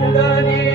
You.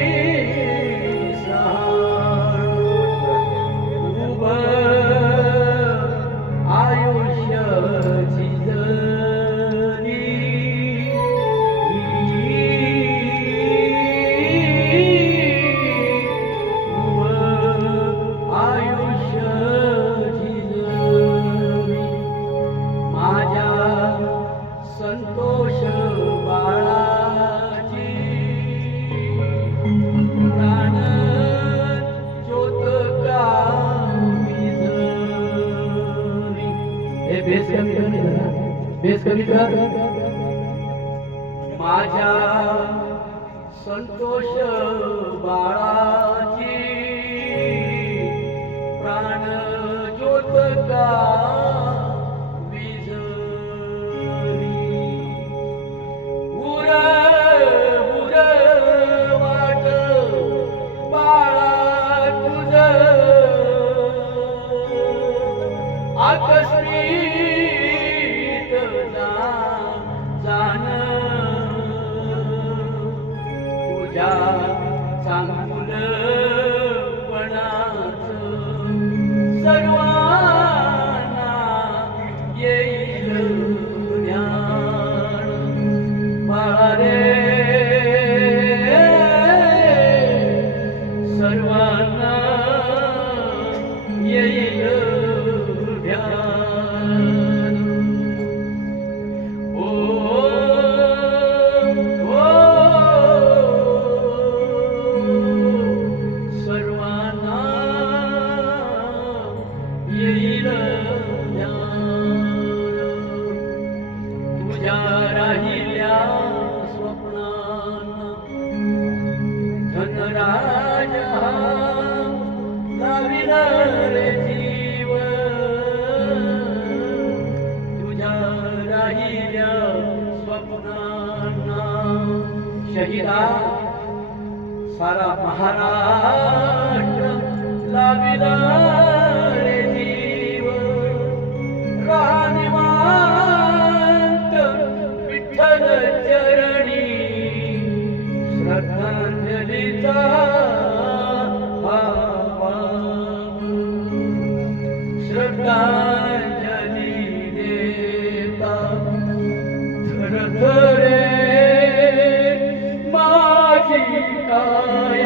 Base कमी कर माझ्या संतोष बाळाची प्राण ज्योत का विजरी तुझ्या सांग तुझ्या राहिल्या स्वप्नांना. धनराज लाविल रे जीव तुझ्या राहिल्या स्वप्नांना. शहिदा सारा महाराष्ट्र लाविला ਸ਼ਰਧਾਂਜਲੀ ਦੇਵਾ ਥਰ ਥਰੇ ਮਾਜੀ ਕਾਇਆ